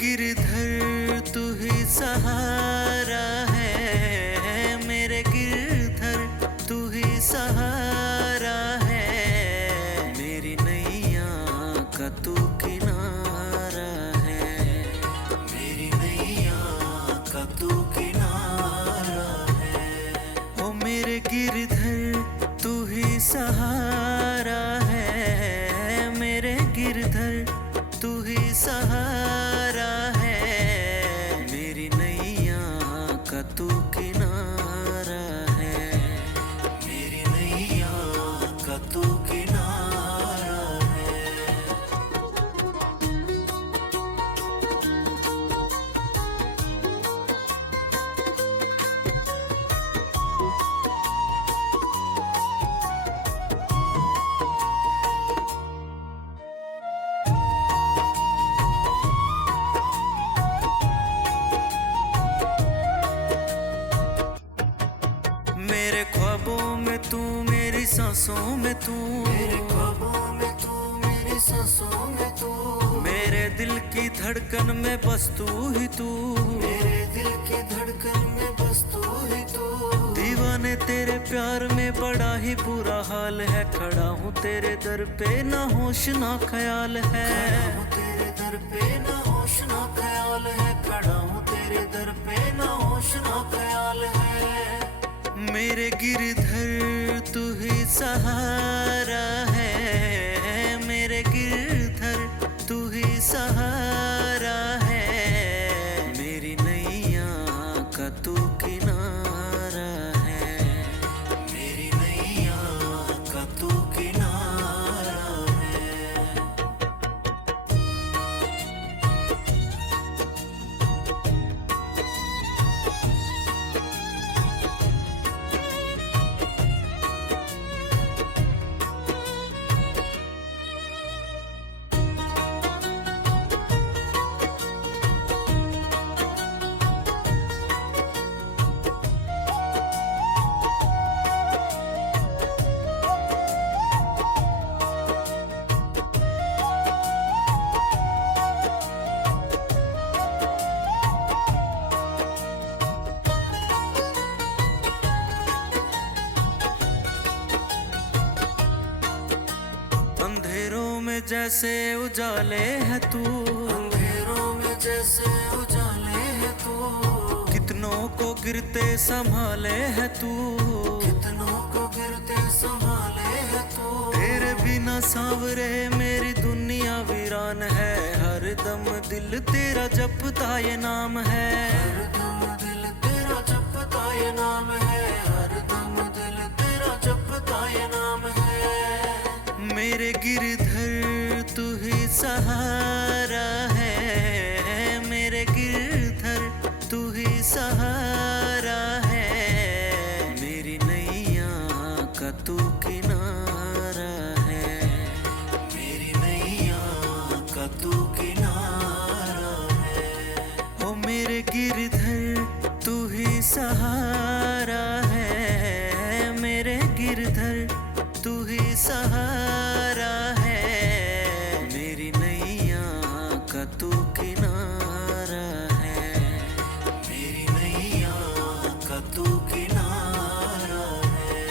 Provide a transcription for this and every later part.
गिरधर तू ही सहारा है, मेरे गिरधर तू ही सहारा है, मेरी नैया का तू किनारा है, मेरी नैया का तू किनारा है। ओ मेरे गिरधर तू ही सहारा है, मेरे गिरधर तू ही सहारा है, मेरी नैया का तू किनारा है, मेरी नैया का तू किनारा है। मेरे ख्वाबों में तू, मेरी सांसों में तू, मेरे ख्वाबों में तू, मेरी सांसों में तू, मेरे दिल की धड़कन में बस तू ही तू, मेरे दिल की धड़कन में बस तू ही तू। दीवाने तेरे प्यार में बड़ा ही बुरा हाल है, खड़ा हूँ तेरे दर पे ना होश ना ख्याल है, खड़ा हूँ तेरे दर पे ना होश ना ख्याल है, खड़ा हूँ तेरे दर पे ना होश ना ख्याल है। मेरे गिरधर तू ही सहारा है, मेरे गिरधर तू ही सहारा है, मेरी नैया का तू किनारा है, मेरी नैया का तू किनारा है। अंधेरों में जैसे उजाले है तू, अंधेरों में जैसे उजाले है तू, कितनों को गिरते संभाले है तू, कितनों को गिरते संभाले है तू। तेरे बिना सांवरे मेरी दुनिया वीरान है, हर दम दिल तेरा जपता ये नाम है, हरदम दिल तेरा जपता ये नाम है, हरदम दिल तेरा जपता ये नाम है। मेरे गिरधर तू ही सहारा है, मेरे गिरधर तू ही सहारा है, मेरी नैया का तू किनारा है, मेरी नैया का तू किनारा है। ओ मेरे गिरधर तू ही सहारा है, मेरे गिरधर तू ही सहारा है, मेरी नैया का तू किनारा है, मेरी नैया का तू किनारा है।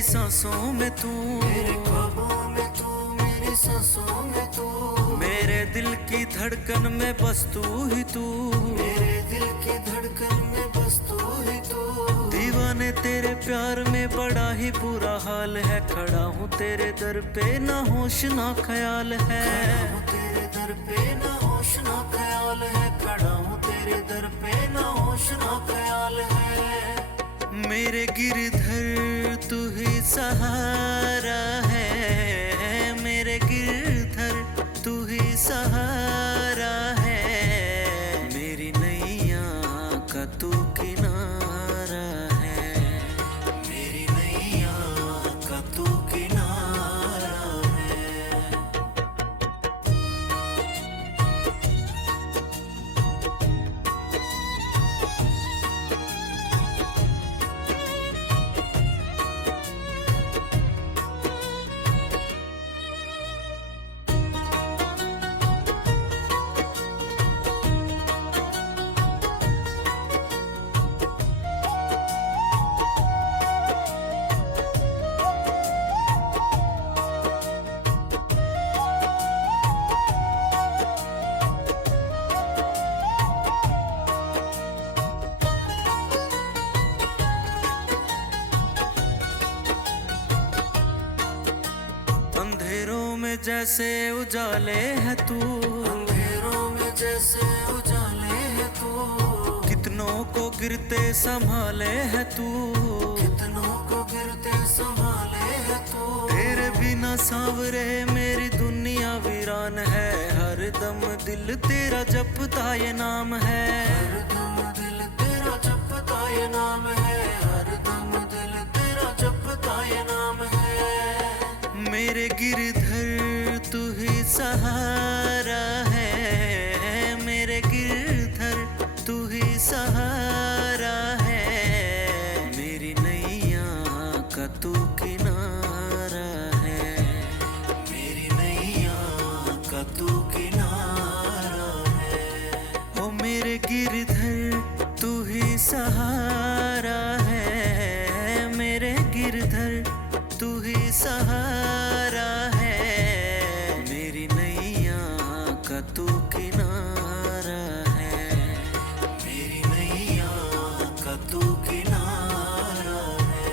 मेरी सांसों में तू, मेरे ख्वाबों में तू, मेरी सांसों में तू, मेरे दिल की धड़कन में बस तू ही तू, मेरे दिल की धड़कन में बस तू ही तू। दीवाने तेरे प्यार में बड़ा ही बुरा हाल है, खड़ा हूँ तेरे दर पे ना होश ना ख्याल है। खड़ा हूँ तेरे दर पे ना होश ना ख्याल है, खड़ा हूँ तेरे दर पे ना होश ना ख्याल है। मेरे गिरधर तू ही सहारा है, मेरे गिरधर तू ही सहारा है, मेरी नैया का तू किनारा है, मेरी नैया का तू किनारा है। अंधेरों में जैसे उजाले है तू, अंधेरों में जैसे उजाले है तू, कितनों को गिरते संभाले है तू, कितनों को गिरते संभाले है तू। तेरे बिना सांवरे मेरी दुनिया वीरान है, हर दम दिल तेरा जपता ये नाम है, हर दम दिल तेरा जपता ये नाम है, हर दम दिल तेरा जपता ये नाम है। मेरे गिरधर तू ही सहारा है, मेरे गिरधर तू ही सहारा है, मेरी नैया का तू किनारा है, मेरी नैया का तू किनारा है। ओ मेरे गिरधर तू ही सहारा है, मेरे गिरधर तू ही सहारा है, मेरी नैया का तू किनारा है, मेरी नैया का तू किनारा है।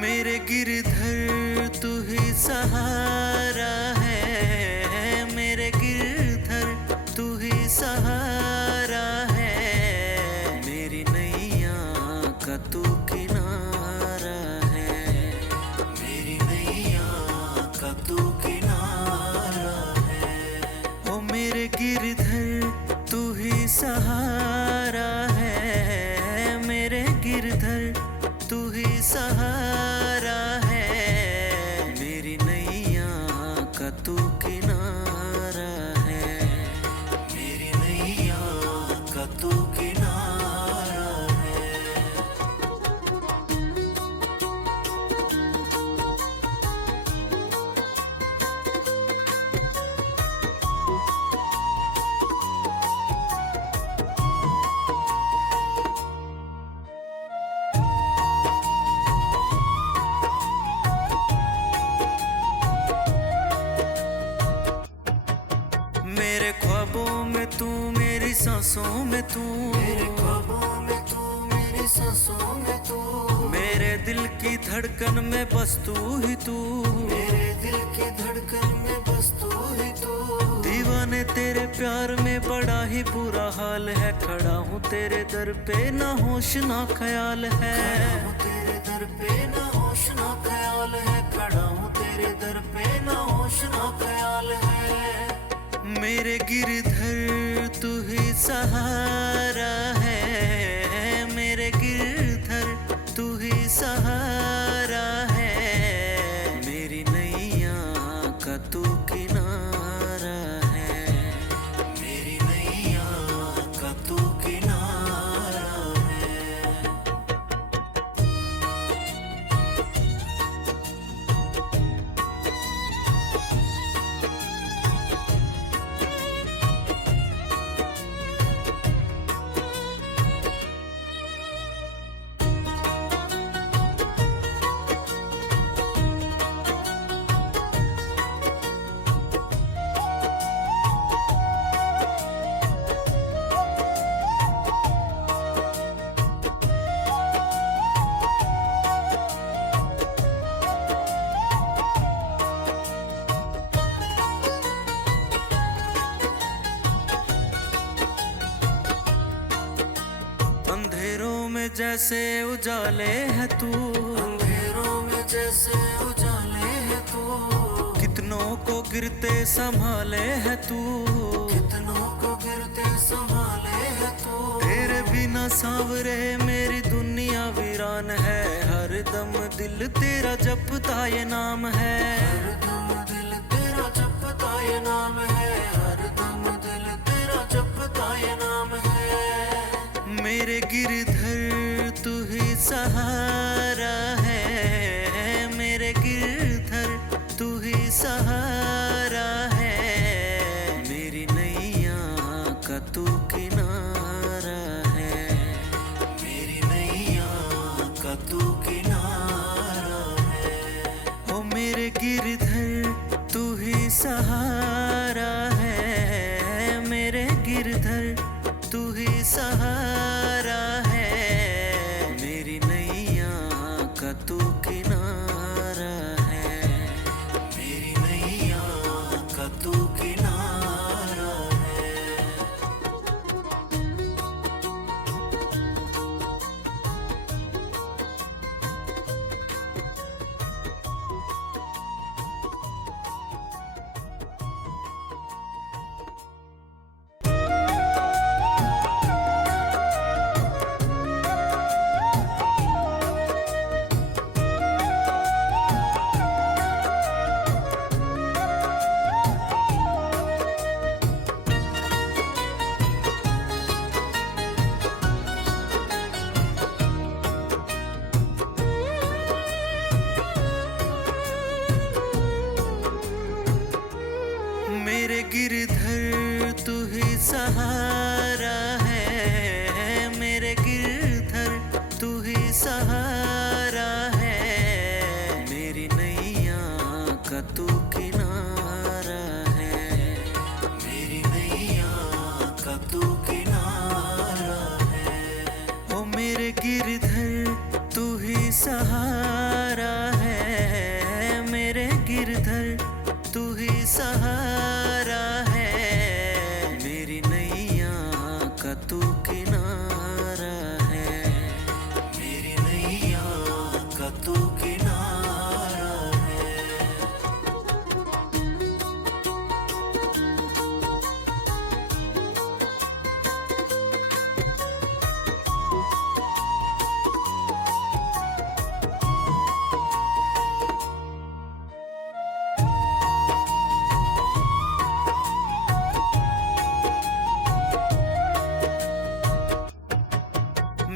मेरे गिरधर तू ही सहारा है, मेरे गिरधर तू ही सहारा है, मेरी नैया का तू किनारा है, मेरी नैया का तू किनारा है। ओ मेरे गिरधर तू ही सहारा है, मेरे गिरधर तू ही सहारा है, मेरी नैया का तू किनारा है, मेरी नैया का तू किनारा है। मेरे ख्वाबों में तू, मेरी सांसों में तू, मेरे ख्वाबों में तू, मेरी सांसों में तू, मेरे दिल की धड़कन में बस तू ही तू, मेरे दिल की धड़कन में बस तू ही तू। दीवाने तेरे प्यार में बड़ा ही बुरा हाल है, खड़ा हूँ तेरे दर पे ना होश ना ख्याल है, खड़ा हूँ तेरे दर पे ना होश ना ख्याल है, खड़ा हूँ तेरे दर पे ना होश ना ख्याल है। मेरे गिरधर तू ही सहारा है, मेरे गिरधर तू ही सहारा है, मेरी नैया का तू किनारा है, मेरी नैया का तू किनारा है। अंधेरों में जैसे उजाले है तू, अंधेरों में जैसे उजाले है तू, कितनों को गिरते संभाले है तू, कितनों को गिरते संभाले है तू। तेरे बिना सांवरे मेरी दुनिया वीरान है, हर दम दिल तेरा जपता ये नाम है, हरदम दिल तेरा जपता ये नाम है, हरदम दिल तेरा जपता ये नाम है। मेरे गिरधर तू ही सहारा है, मेरे गिरधर तू ही सहारा है, मेरी नैया का तू किनारा है, मेरी नैया का तू किनारा है। ओ मेरे गिरधर तू ही सहारा है, मेरे गिरधर तू ही सहारा है, मेरी नैया का तू किनारा है, मेरी नैया का तू किनारा है। मेरे गिरधर तू ही सहारा है, मेरे गिरधर तू ही सहारा है, मेरी नैया का तू किनारा है, मेरी नैया का तू किनारा है। ओ मेरे गिरधर तू ही सहारा है, मेरे गिरधर तू ही सहारा है, मेरी नैया का तू किनारा है, मेरी नैया का तू किनारा है।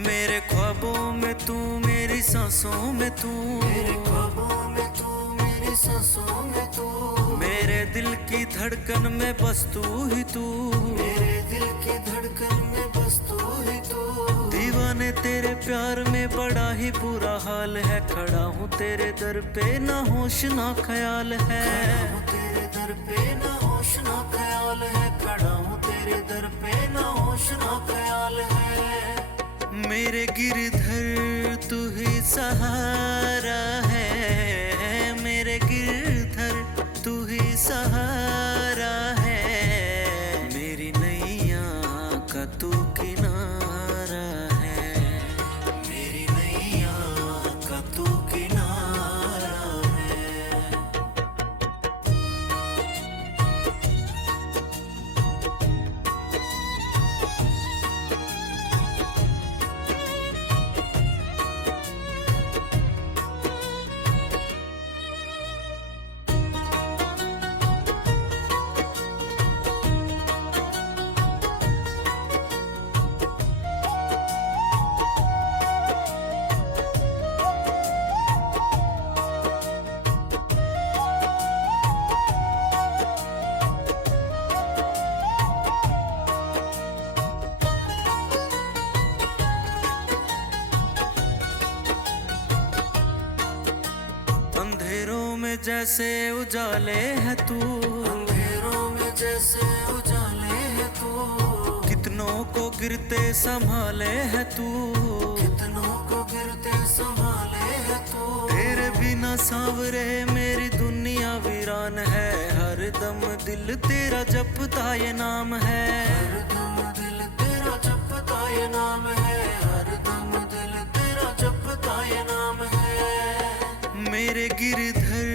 मेरे ख्वाबों में तू, मेरी सांसों में तू, मेरे ख्वाबों में तू, मेरी सांसों में तू, मेरे दिल की धड़कन में बस तू ही तू, मेरे दिल की धड़कन में बस तू ही तू। दीवाने तेरे प्यार में बड़ा ही बुरा हाल है, खड़ा हूँ तेरे दर पे ना होश ना ख्याल है, खड़ा हूँ तेरे दर पे ना होश ना ख्याल है, खड़ा हूँ तेरे दर पे ना होश ना ख्याल है। मेरे गिरधर तू ही सहारा है, मेरे गिरधर तू ही सहारा है, मेरी नैया का तू किनारा है, मेरी नैया का तू किनारा है। जैसे उजाले है तू, अंधेरों में जैसे उजाले है तू, कितनों को गिरते संभाले है तू, कितनों को गिरते संभाले है तू। तेरे बिना सांवरे मेरी दुनिया वीरान है, हर दम दिल तेरा जपता ये नाम है, हर दम दिल तेरा जपता ये नाम है, हर दम दिल तेरा जपता ये नाम है। मेरे गिरधर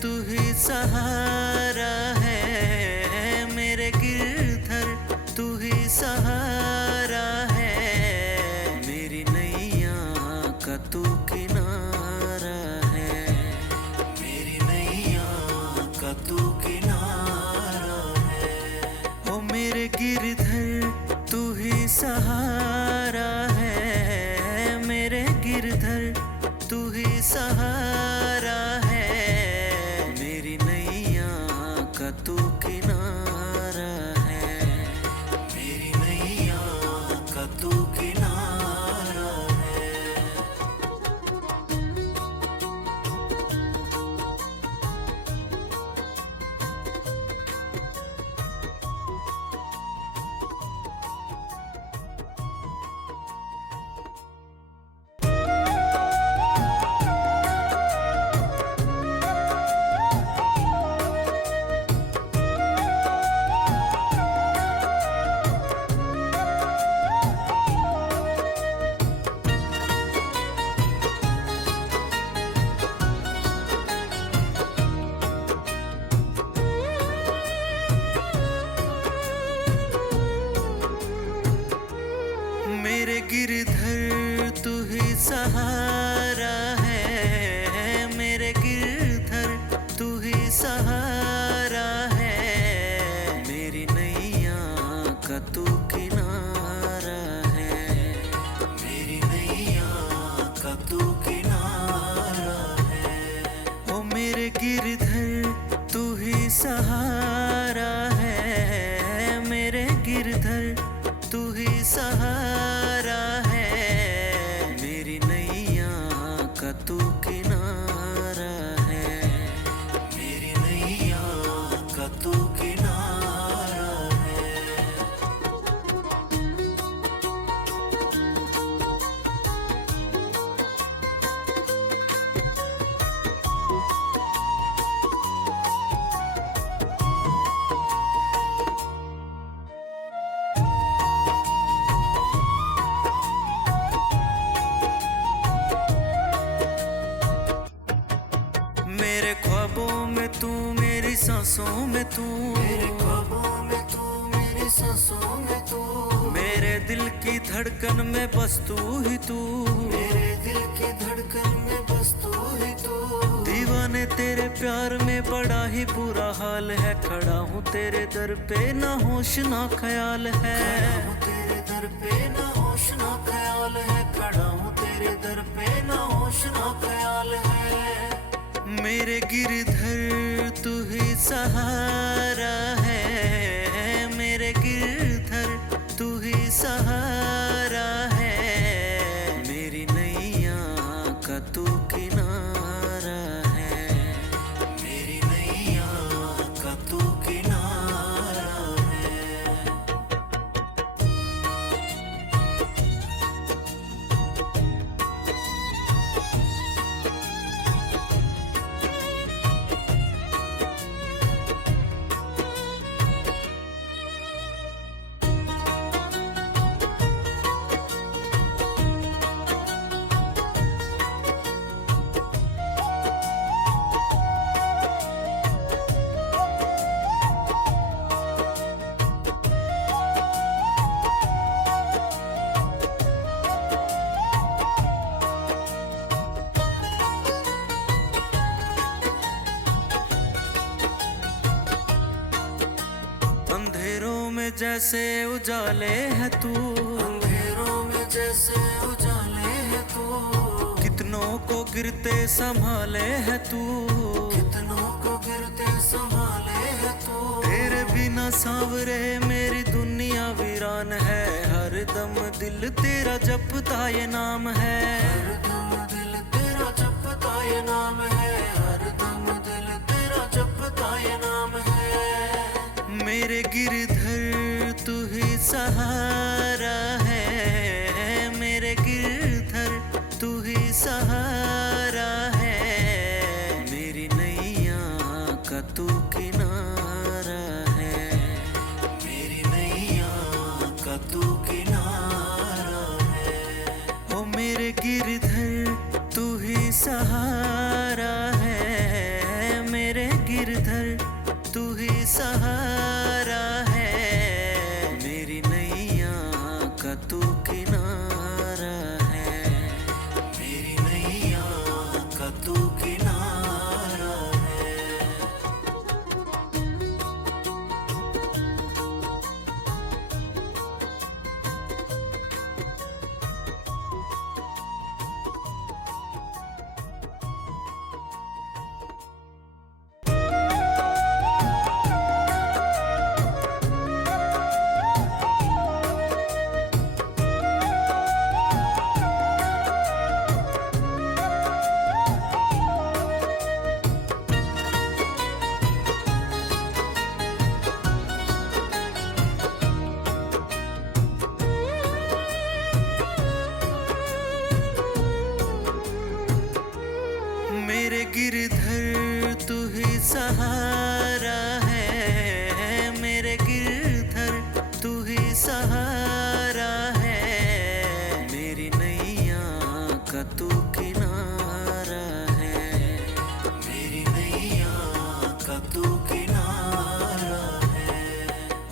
तू ही सहारा है, मेरे गिरधर तू ही सहारा है, मेरी नैया का तू किनारा है, मेरी नैया का तू किनारा है। ओ मेरे गिरधर तू ही सहारा है, मेरे गिरधर तू ही सहारा है, मेरी नैया का तू किनारा है, मेरी नैया का तू किनारा है। मेरे गिरधर तू ही सहारा है, मेरे गिरधर तू ही सहारा है, मेरी नैया का तू किनारा है, मेरी नैया का तू किनारा है। ओ मेरे गिरधर तू ही सहारा है, मेरे गिरधर तू ही सहारा है, मेरी नैया का तू किनारा है, मेरी नैया का तू किनारा है। मेरे ख्वाबों में तू, मेरी सांसों में तू, मेरे ख्वाबों में तू, मेरी सांसों में तू, मेरे दिल की धड़कन में बस तू ही तू, मेरे दिल की धड़कन में बस तू ही तू। दीवाने तेरे प्यार में बड़ा ही बुरा हाल है, खड़ा हूँ तेरे दर पे ना होश ना ख्याल है, खड़ा हूँ तेरे दर पे ना होश ना ख्याल है, खड़ा हूँ तेरे दर पे ना होश ना ख्याल है। मेरे गिरधर तू ही सहारा है, मेरे गिरधर तू ही सहारा है, मेरी नैया का तू किनारा है, मेरी नैया का तू किनारा है। अंधेरों में जैसे उजाले है तू, अंधेरों में जैसे उजाले है तू, कितनों को गिरते संभाले है तू, कितनों को गिरते संभाले है तू। तेरे बिना सांवरे मेरी दुनिया वीरान है, हर दम दिल तेरा जपता ये नाम है, हर दम दिल तेरा जपता ये नाम है, हर दम दिल जपता ये नाम है। मेरे गिरधर तू ही सहारा है, मेरे गिरधर तू ही सहारा है, मेरी नैया का तू किनारा है, मेरी नैया का तू किनारा है। ओ मेरे गिरधर तू ही सहारा है, मेरे गिरधर तू ही सहारा है, मेरी नैया का तू किनारा है, मेरी नैया का तू किनारा है। मेरे गिरधर तू ही सहारा है, मेरे गिरधर तू ही सहारा है, मेरी नैया का तू किनारा है, मेरी नैया का तू किनारा है।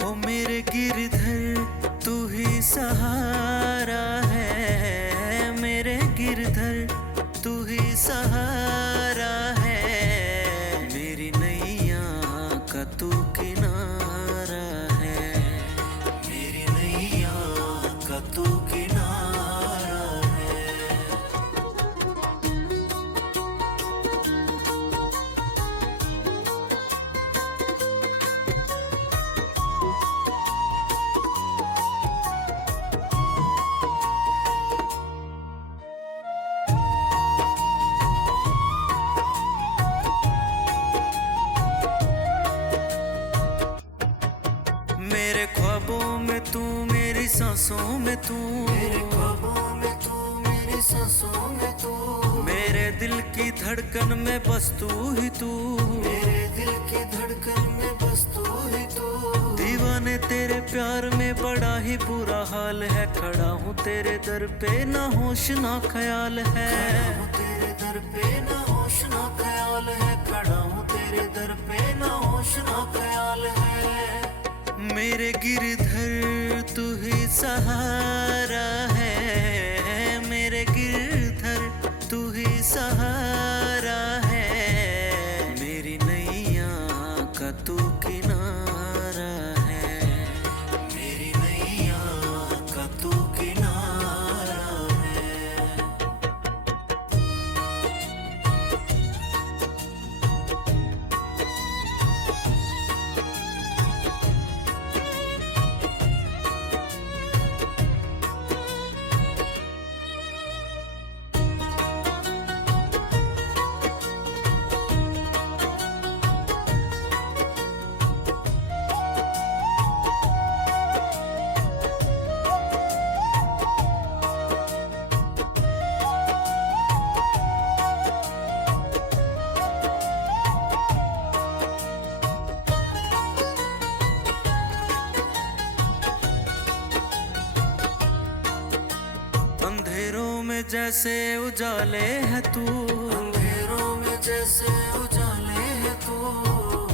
ओ मेरे गिरधर तू ही सहारा है, मेरे गिरधर तू ही सहारा है, मेरी नैया का तू किनारा है, मेरी नैया का तू किनारा है। मेरे ख्वाबों में तू, मेरी सांसों में तू, मेरे ख्वाबों में तू, मेरी सांसों में तू, मेरे दिल की धड़कन में बस तू ही तू, मेरे दिल की धड़कन में बस तू ही तू। दीवाने तेरे प्यार में बड़ा ही बुरा हाल है, खड़ा हूँ तेरे दर पे ना होश ना ख्याल है, खड़ा हूँ तेरे दर पे ना होश ना ख्याल है, खड़ा हूँ तेरे दर पे ना होश ना ख्याल है। मेरे गिरधर तू ही सहारा है, मेरे गिरधर तू ही सहारा है, मेरी नैया का तू किनारा है, मेरी नैया का तू किनारा है। अंधेरों में जैसे उजाले है तू, अंधेरों में जैसे उजाले है तू,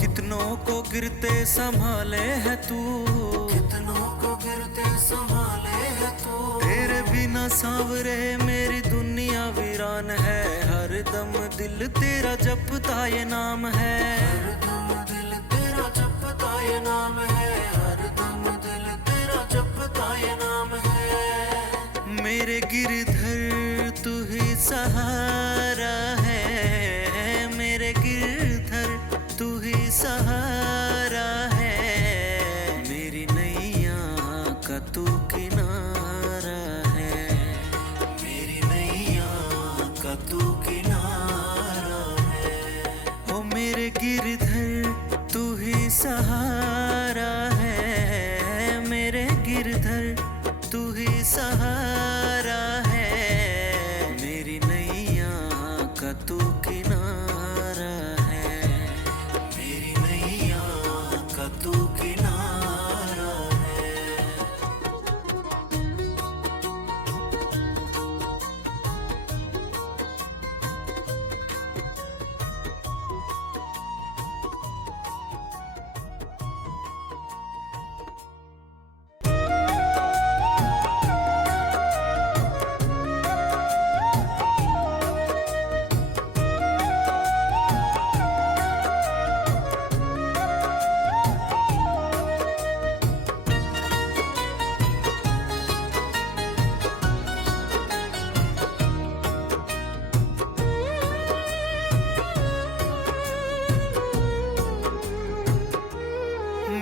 कितनों को गिरते संभाले है तू, कितनों को गिरते संभाले है तू। तेरे बिना सांवरे मेरी दुनिया वीरान है, हर दम दिल तेरा जपता ये नाम है, हरदम दिल तेरा जपता ये नाम है, हरदम दिल तेरा जपता ये नाम है। मेरे गिरधर तू ही सहारा है, मेरे गिरधर तू ही सहारा है, मेरी नैया का तू किनारा है, मेरी नैया का तू किनारा है। ओ मेरे गिरधर गिरधर तू ही सहारा है, मेरी नैया का तू किनारा है, मेरी नैया का तू किनारा है।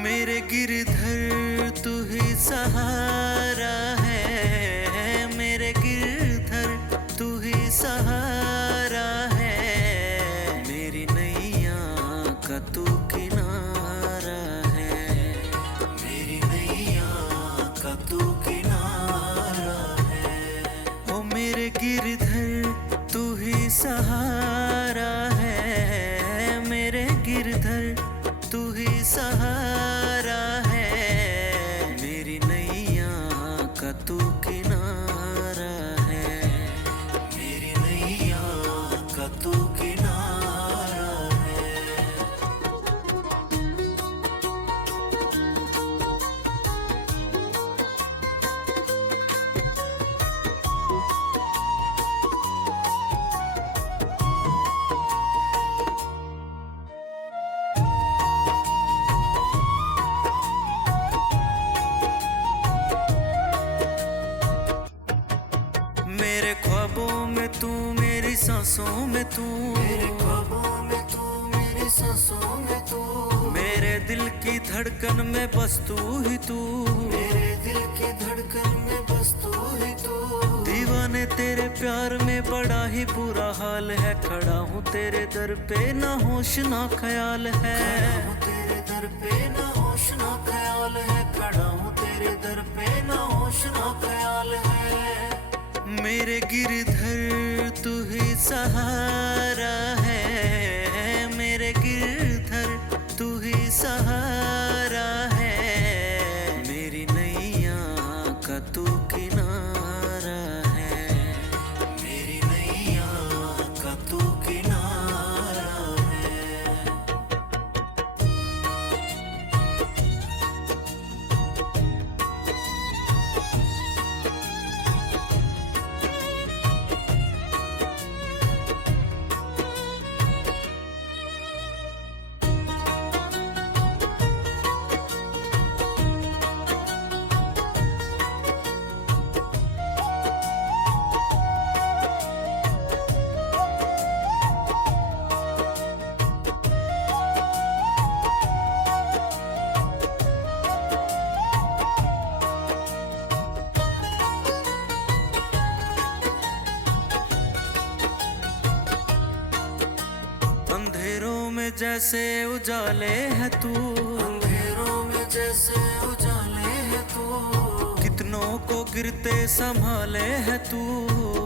मेरे गिरधर तू ही सहारा है, मेरे गिरधर तू ही सहारा है, मेरी नैया का तू किनारा है, मेरी नैया का तू किनारा है। ओ मेरे गिरधर तू ही सहारा है, मेरे गिरधर तू ही सहारा है, मेरी नैया का तू किनारा है, मेरी नैया का तू किनारा है। मेरे ख्वाबों में तू, मेरी सांसों में तू, मेरे ख्वाबों में तू, मेरी सांसों में तू, मेरे दिल की धड़कन में बस तू ही तू, मेरे दिल की धड़कन में बस तू ही तू। दीवाने तेरे प्यार में बड़ा ही बुरा हाल है, खड़ा हूँ तेरे दर पे ना होश ना ख्याल है, खड़ा हूँ तेरे दर पे ना होश ना ख्याल है, खड़ा हूँ तेरे दर पे ना होश ना ख्याल है। मेरे गिरधर तू ही सहारा है, मेरे गिरधर तू ही सहारा है, मेरी नैया का तू किनारा है, मेरी नैया का तू किनारा है। अंधेरों में जैसे उजाले है तू, अंधेरों में जैसे उजाले है तू, कितनों को गिरते संभाले है तू,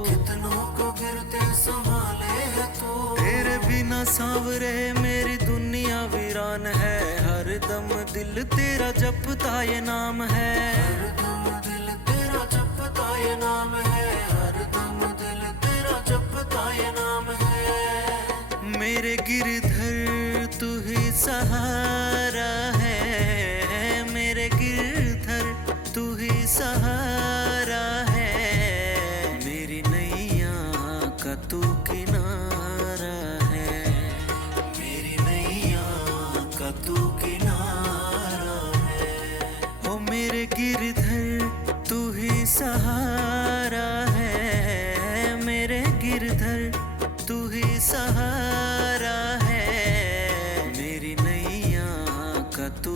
कितनों को गिरते संभाले है तू। तेरे बिना सांवरे मेरी दुनिया वीरान है, हर दम दिल तेरा जपता ये नाम है, हर दम दिल तेरा जपता ये नाम है, हर दम दिल तेरा जपता ये नाम है। मेरे गिरधर तू ही सहारा है, मेरे गिरधर तू ही सहारा है, मेरी नैया का तू किनारा है, मेरी नैया का तू किनारा है। ओ मेरे गिरधर तू ही सहारा है, मेरे गिरधर तू ही सहारा है, मेरी नैया का तू